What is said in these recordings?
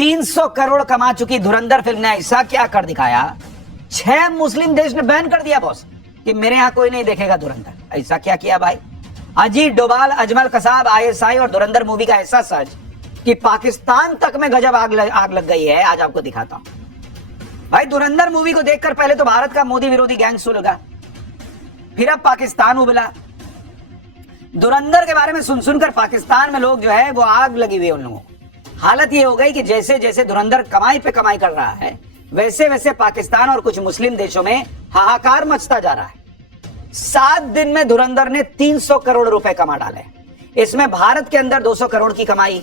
300 करोड़ कमा चुकी धुरंधर फिल्म ने ऐसा क्या कर दिखाया, 6 मुस्लिम देश ने बैन कर दिया बॉस कि मेरे यहां कोई नहीं देखेगा धुरंधर। ऐसा क्या किया भाई? अजीत डोभाल, अजमल कसाब, आईएसआई और धुरंधर मूवी का ऐसा सच कि पाकिस्तान तक में गजब आग लग गई है। आज आपको दिखाता हूं भाई। धुरंधर मूवी को देखकर पहले तो भारत का मोदी विरोधी गैंग सुलगा, फिर अब पाकिस्तान उबला। धुरंधर के बारे में सुन सुनकर पाकिस्तान में लोग जो है वो आग लगी हुई है उन लोगों को। हालत ये हो गई कि जैसे जैसे धुरंधर कमाई पे कमाई कर रहा है, वैसे वैसे पाकिस्तान और कुछ मुस्लिम देशों में हाहाकार मचता जा रहा है। 7 दिन में धुरंधर ने 300 करोड़ रुपए कमा डाले। इसमें भारत के अंदर 200 करोड़ की कमाई,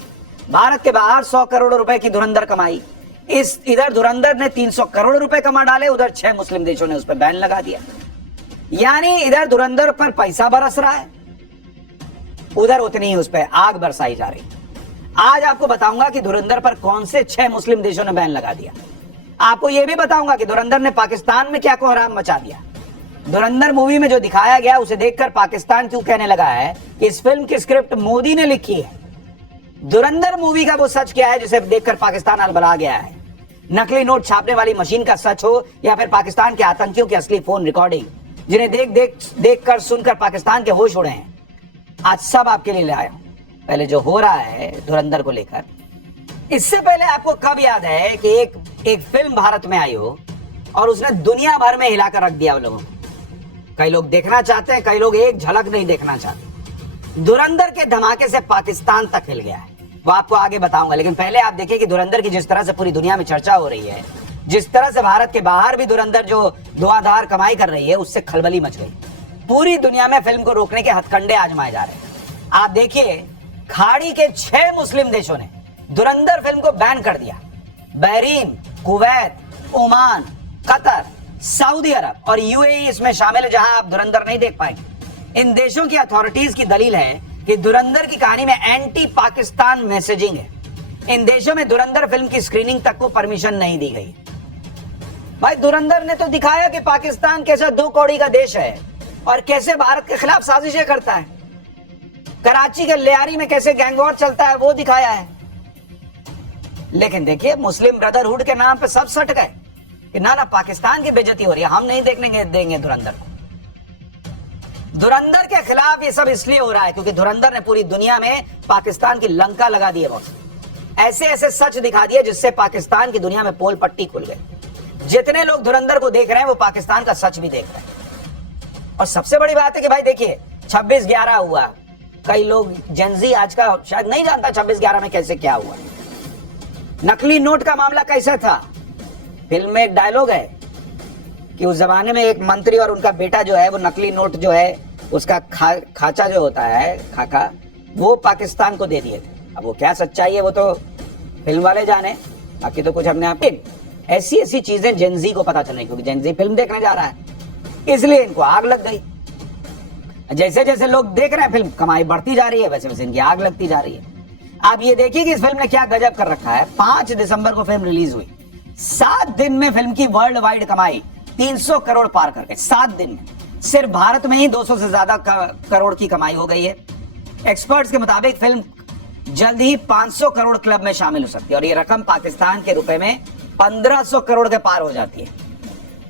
भारत के बाहर 100 करोड़ रुपए की धुरंधर कमाई। इधर धुरंधर ने 300 करोड़ रुपए कमा डाले, उधर 6 मुस्लिम देशों ने उस पर बैन लगा दिया। यानी इधर धुरंधर पर पैसा बरस रहा है, उधर उतनी ही उस पर आग बरसाई जा रही। आज आपको बताऊंगा कि धुरंधर पर कौन से 6 मुस्लिम देशों ने बैन लगा दिया। आपको यह भी बताऊंगा कि धुरंधर ने पाकिस्तान में क्या कोहराम मचा दिया। धुरंधर मूवी में जो दिखाया गया उसे देखकर पाकिस्तान क्यों कहने लगा है कि इस फिल्म की स्क्रिप्ट मोदी ने लिखी है। धुरंधर मूवी का वो सच क्या है जिसे देखकर पाकिस्तान अलबला गया है? नकली नोट छापने वाली मशीन का सच हो या फिर पाकिस्तान के आतंकियों की असली फोन रिकॉर्डिंग, जिन्हें देख कर सुनकर पाकिस्तान के होश उड़े हैं। आज सब आपके लिए लाया हूं। पहले जो हो रहा है धुरंधर को लेकर, इससे पहले आपको कब याद है कि एक फिल्म भारत में आई हो और उसने दुनिया भर में हिलाकर रख दिया लोगों को। कई लोग देखना चाहते हैं, कई लोग एक झलक नहीं देखना चाहते। धुरंधर के धमाके से पाकिस्तान तक हिल गया है, वो आपको आगे बताऊंगा। लेकिन पहले आप देखिए कि धुरंधर की जिस तरह से पूरी दुनिया में चर्चा हो रही है, जिस तरह से भारत के बाहर भी धुरंधर जो धुआंधार कमाई कर रही है, उससे खलबली मच गई। पूरी दुनिया में फिल्म को रोकने के हथकंडे आजमाए जा रहे हैं। आप देखिए, खाड़ी के 6 मुस्लिम देशों ने धुरंधर फिल्म को बैन कर दिया। Bahrain, Kuwait, Oman, Qatar, Saudi Arab और यूएई इसमें शामिल है, जहां आप धुरंधर नहीं देख पाएंगे। इन देशों की अथॉरिटीज की दलील है कि धुरंधर की कहानी में एंटी पाकिस्तान मैसेजिंग है। इन देशों में धुरंधर फिल्म की स्क्रीनिंग तक को परमिशन नहीं दी गई। भाई धुरंधर ने तो दिखाया कि पाकिस्तान कैसा 2 कौड़ी का देश है और कैसे भारत के खिलाफ साजिशें करता है। कराची के लियारी में कैसे गैंगवॉर चलता है वो दिखाया है। लेकिन देखिए, मुस्लिम ब्रदरहुड के नाम पे सब सट गए कि ना पाकिस्तान की बेइज्जती हो रही है, हम नहीं देखने देंगे धुरंधर को। धुरंधर के खिलाफ ये सब इसलिए हो रहा है क्योंकि धुरंधर ने पूरी दुनिया में पाकिस्तान की लंका लगा दी है। बहुत ऐसे ऐसे सच दिखा दिए जिससे पाकिस्तान की दुनिया में पोल पट्टी खुल गई। जितने लोग धुरंधर को देख रहे हैं वो पाकिस्तान का सच भी देख रहे हैं। और सबसे बड़ी बात है कि भाई देखिए, 26/11 हुआ। कई लोग जेनजी आज का शायद नहीं जानता 26/11 में कैसे क्या हुआ। नकली नोट का मामला कैसे था? फिल्म में एक डायलॉग है कि उस जमाने में एक मंत्री और उनका बेटा जो है वो नकली नोट जो है उसका खाचा जो होता है, खाका, वो पाकिस्तान को दे दिए थे। अब वो क्या सच्चाई है वो तो फिल्म वाले जाने, बाकी तो कुछ हमने आपके ऐसी ऐसी चीजें जेनजी को पता चल रही, क्योंकि जेनजी फिल्म देखने जा रहा है, इसलिए इनको आग लग गई। जैसे जैसे लोग देख रहे हैं फिल्म, कमाई बढ़ती जा रही है, वैसे वैसे इनकी आग लगती जा रही है। आप ये देखिए कि इस फिल्म ने क्या गजब कर रखा है। 5 दिसंबर को फिल्म रिलीज हुई। 7 दिन में फिल्म की वर्ल्ड वाइड कमाई 300 करोड़ पार कर गई। 7 दिन में सिर्फ भारत में ही 200 से ज्यादा करोड़ की कमाई हो गई है। एक्सपर्ट्स के मुताबिक फिल्म जल्द ही 500 करोड़ क्लब में शामिल हो सकती है और ये रकम पाकिस्तान के रुपए में 1500 करोड़ के पार हो जाती है।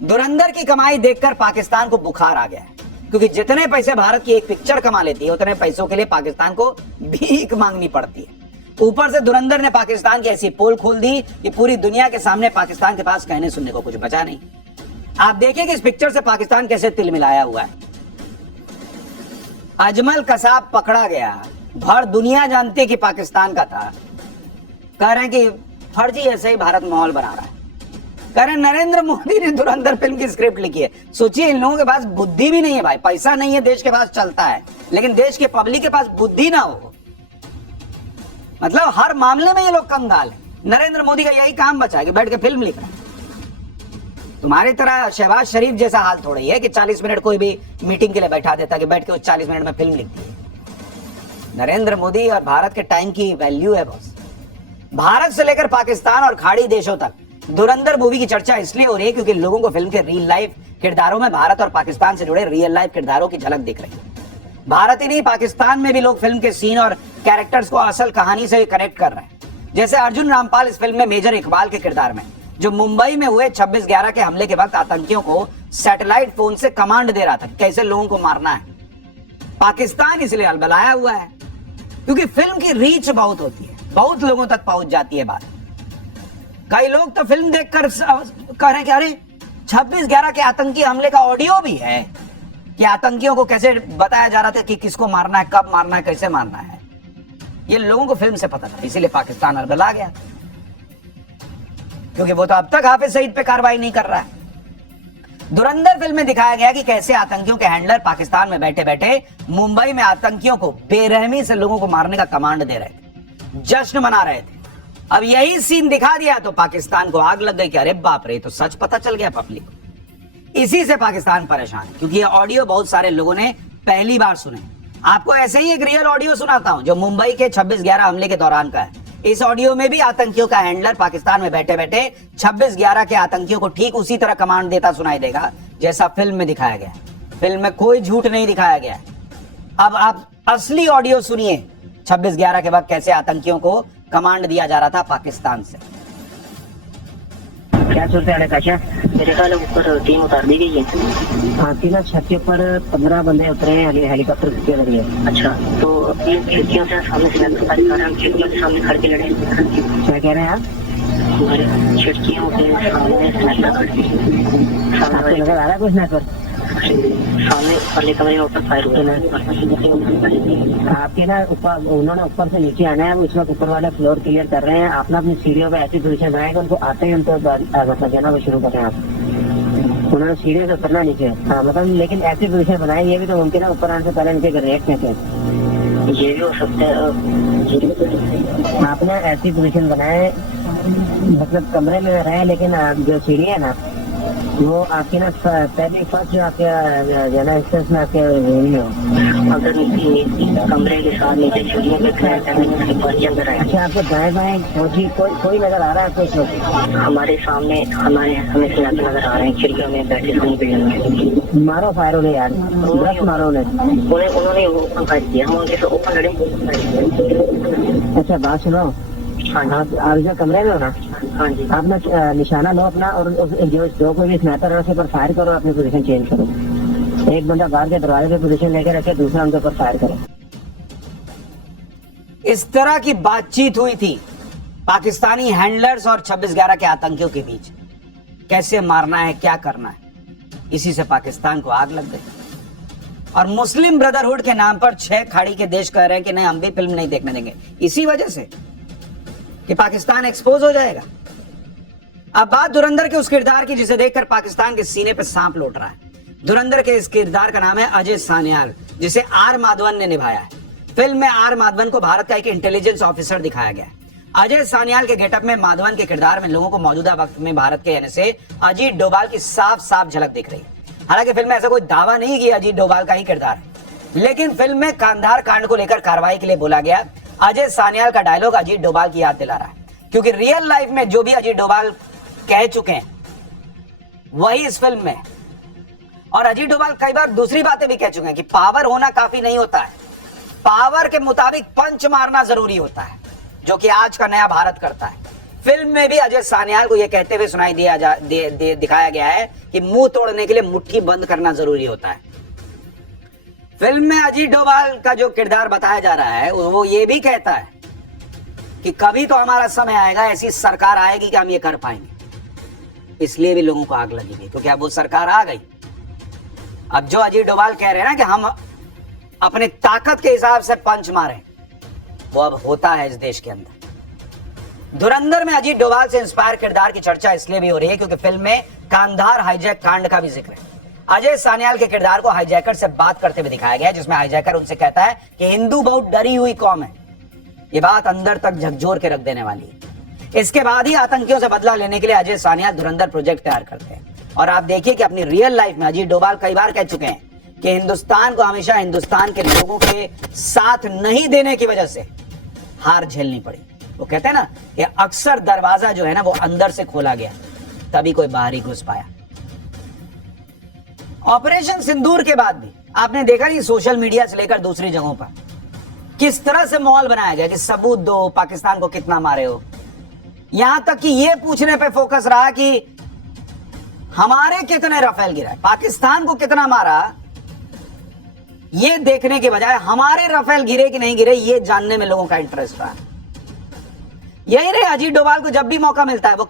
धुरंधर की कमाई देखकर पाकिस्तान को बुखार आ गया है, क्योंकि जितने पैसे भारत की एक पिक्चर कमा लेती है उतने पैसों के लिए पाकिस्तान को भीख मांगनी पड़ती है। ऊपर से धुरंधर ने पाकिस्तान की ऐसी पोल खोल दी कि पूरी दुनिया के सामने पाकिस्तान के पास कहने सुनने को कुछ बचा नहीं। आप देखिए कि इस पिक्चर से पाकिस्तान कैसे तिल मिलाया हुआ है। अजमल कसाब पकड़ा गया, भर दुनिया जानती है कि पाकिस्तान का था। कह रहे हैं कि फर्जी ऐसे ही भारत माहौल बना रहा है। कह रहे हैं नरेंद्र मोदी ने धुरंधर फिल्म की स्क्रिप्ट लिखी है। सोचिए, इन लोगों के पास बुद्धि भी नहीं है भाई, पैसा नहीं है, देश के पास चलता है, लेकिन देश के पब्लिक के पास बुद्धि ना हो, मतलब हर मामले में ये लोग कंगाल है। नरेंद्र मोदी का यही काम बचा है कि बैठ के फिल्म लिख रहा है। तुम्हारी तरह शहबाज शरीफ जैसा हाल थोड़ा ही है कि 40 मिनट कोई भी मीटिंग के लिए बैठा देता कि बैठ के उस 40 मिनट में फिल्म लिखती है। नरेंद्र मोदी और भारत के टाइम की वैल्यू है बॉस। भारत से लेकर पाकिस्तान और खाड़ी देशों तक धुरंधर मूवी की चर्चा इसलिए हो रही है क्योंकि लोगों को फिल्म के रियल लाइफ किरदारों में भारत और पाकिस्तान से जुड़े रियल लाइफ किरदारों की झलक दिख रही है। भारत ही नहीं, पाकिस्तान में भी लोग फिल्म के सीन और कैरेक्टर्स को असल कहानी से कनेक्ट कर रहे हैं। जैसे अर्जुन रामपाल इस फिल्म में मेजर इकबाल के किरदार में, जो मुंबई में हुए 26/11 के हमले के वक्त आतंकियों को सैटेलाइट फोन से कमांड दे रहा था कैसे लोगों को मारना है। पाकिस्तान इसलिए अलबलाया हुआ है क्योंकि फिल्म की रीच बहुत होती है, बहुत लोगों तक पहुंच जाती है बात। कई लोग तो फिल्म देखकर कह रहे हैं कि अरे 26/11 के आतंकी हमले का ऑडियो भी है कि आतंकियों को कैसे बताया जा रहा था कि किसको मारना है, कब मारना है, कैसे मारना है। ये लोगों को फिल्म से पता था, इसीलिए पाकिस्तान अलबला गया, क्योंकि वो तो अब तक हाफिज सईद पे कार्रवाई नहीं कर रहा है। धुरंधर फिल्म में दिखाया गया कि कैसे आतंकियों के हैंडलर पाकिस्तान में बैठे बैठे मुंबई में आतंकियों को बेरहमी से लोगों को मारने का कमांड दे रहे थे, जश्न मना रहे थे। अब यही सीन दिखा दिया तो पाकिस्तान को आग लग गई कि अरे बाप रे, तो सच पता चल गया पब्लिक को। इसी से पाकिस्तान परेशान है, क्योंकि ये ऑडियो बहुत सारे लोगों ने पहली बार सुने। आपको ऐसे ही एक रियल ऑडियो सुनाता हूं जो मुंबई के 26/11 हमले के दौरान का है। इस ऑडियो में भी आतंकियों का हैंडलर पाकिस्तान में बैठे बैठे 26/11 के आतंकियों को ठीक उसी तरह कमांड देता सुनाई देगा जैसा फिल्म में दिखाया गया। फिल्म में कोई झूठ नहीं दिखाया गया। अब आप असली ऑडियो सुनिए 26/11 के वक्त कैसे आतंकियों को कमांड दिया जा रहा था पाकिस्तान से। क्या सूरत है काशा? मेरे ख्याल ऊपर टीम उतार दी गई है। हाँ, तीन छत के ऊपर 15 बंदे उतरे हैं हेलीकॉप्टर के जरिए। अच्छा, तो ये खिड़कियों से सामने से खिड़कियों के सामने खड़ के लड़े। क्या कह रहे हैं आप? खिड़कियों के सामने नजर आ रहा है कुछ स्नाइपर सामने वाले कमरे में ऊपर फायर हुआ है। आपके ना ऊपर उन्होंने ऊपर से नीचे आना है, वो इस वक्त ऊपर वाले फ्लोर क्लियर कर रहे हैं। आप ना अपनी सीढ़ियों पे ऐसी पोजीशन बनाएंगे उनको आते ही उनको मतलब देना वो शुरू करें। आप उन्होंने सीढ़ियों से उतरना नीचे। हाँ मतलब, लेकिन ऐसी पोजीशन बनाए, ये भी तो मुमकिन है ऊपर आने से पहले उनके रेट कहते हैं। ये भी हो सकता है। आपने ऐसी पोजीशन बनाए मतलब कमरे में रहे, लेकिन जो सीढ़ी है ना वो आपकी ना पहली फर्स्ट जो आपके इंस्टेंस में आपके हो, अगर कमरे के साथ नीचे सीढ़ियों पे अच्छा आपको दाएं बाएं कोई नजर आ रहा है? कोई हमारे सामने हमें से नजर आ रहे हैं खिड़कियों में बैठे सामने। मारो फायर उन्हें यार, बस मारो उन्होंने ओपन फायर किया, हम उनके साथ ओपन लड़े। अच्छा बात सुनो, आप जो कमरे में हो ना, हाँ जी, आप ना निशाना लो अपना और जो कोई भी स्नाइपर है उसके ऊपर फायर करो, अपनी पोजीशन चेंज करो। एक बंदा बाहर के दरवाजे पे पोजीशन लेकर रखे, दूसरा उनके ऊपर फायर करो। इस तरह की बातचीत हुई थी पाकिस्तानी हैंडलर्स और 26/11 के आतंकियों के बीच, कैसे मारना है, क्या करना है। इसी से पाकिस्तान को आग लग गई और मुस्लिम ब्रदरहुड के नाम पर 6 खाड़ी के देश कह रहे हैं कि नहीं, हम भी फिल्म नहीं देखने देंगे, इसी वजह से कि पाकिस्तान एक्सपोज हो जाएगा। अब बात धुरंधर के उस किरदार की जिसे देखकर पाकिस्तान के सीने पे सांप लौट रहा है। धुरंधर के इस किरदार का नाम है अजय सान्याल, जिसे आर माधवन ने निभाया है। फिल्म में आर माधवन को भारत का एक इंटेलिजेंस ऑफिसर दिखाया गया है। अजय सान्याल के गेटअप में माधवन के किरदार में लोगों को मौजूदा वक्त में भारत के एनएसए अजीत डोभाल की साफ साफ झलक दिख रही है। हालांकि फिल्म में ऐसा कोई दावा नहीं कि अजीत डोभाल का ही किरदार है, लेकिन फिल्म में कांधार कांड को लेकर कार्रवाई के लिए बोला गया अजय सान्याल का डायलॉग अजीत डोभाल की याद दिला रहा है, क्योंकि रियल लाइफ में जो भी अजीत डोभाल कह चुके हैं वही इस फिल्म में। और अजीत डोभाल कई बार दूसरी बातें भी कह चुके हैं कि पावर होना काफी नहीं होता है, पावर के मुताबिक पंच मारना जरूरी होता है, जो कि आज का नया भारत करता है। फिल्म में भी अजय सान्याल को यह कहते हुए सुनाई दिखाया गया है कि मुंह तोड़ने के लिए मुट्ठी बंद करना जरूरी होता है। फिल्म में अजीत डोभाल का जो किरदार बताया जा रहा है वो ये भी कहता है कि कभी तो हमारा समय आएगा, ऐसी सरकार आएगी कि हम ये कर पाएंगे। इसलिए भी लोगों को आग लगेगी, क्योंकि अब वो सरकार आ गई। अब जो अजीत डोभाल कह रहे हैं ना कि हम अपने ताकत के हिसाब से पंच मारें, वो अब होता है इस देश के अंदर। धुरंधर में अजीत डोभाल से इंस्पायर किरदार की चर्चा इसलिए भी हो रही है क्योंकि फिल्म में कांधार हाईजैक कांड का भी जिक्र है। अजय सान्याल के किरदार को हाईजैकर से बात करते हुए दिखाया गया, जिसमें हाईजैकर उनसे कहता है कि हिंदू बहुत डरी हुई कौम है। ये बात अंदर तक झकझोर के रख देने वाली है। इसके बाद ही आतंकियों से बदला लेने के लिए अजय सान्याल धुरंधर प्रोजेक्ट तैयार करते हैं। और आप देखिए कि अपनी रियल लाइफ में अजीत डोभाल कई बार कह चुके हैं कि हिंदुस्तान को हमेशा हिंदुस्तान के लोगों के साथ नहीं देने की वजह से हार झेलनी पड़ी। वो कहते हैं ना, ये अक्सर दरवाजा जो है ना वो अंदर से खोला गया, तभी कोई बाहर ही घुस पाया। ऑपरेशन सिंदूर के बाद भी आपने देखा नहीं, सोशल मीडिया से लेकर दूसरी जगहों पर किस तरह से माहौल बनाया गया कि सबूत दो, पाकिस्तान को कितना मारे हो। यहां तक कि यह पूछने पे फोकस रहा कि हमारे कितने राफेल गिरा है, पाकिस्तान को कितना मारा, यह देखने के बजाय हमारे राफेल गिरे कि नहीं गिरे यह जानने में लोगों का इंटरेस्ट रहा। यही रहे अजीत डोभाल को जब भी मौका मिलता है वो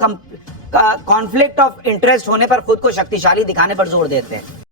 कॉन्फ्लिक्ट ऑफ इंटरेस्ट होने पर खुद को शक्तिशाली दिखाने पर जोर देते हैं।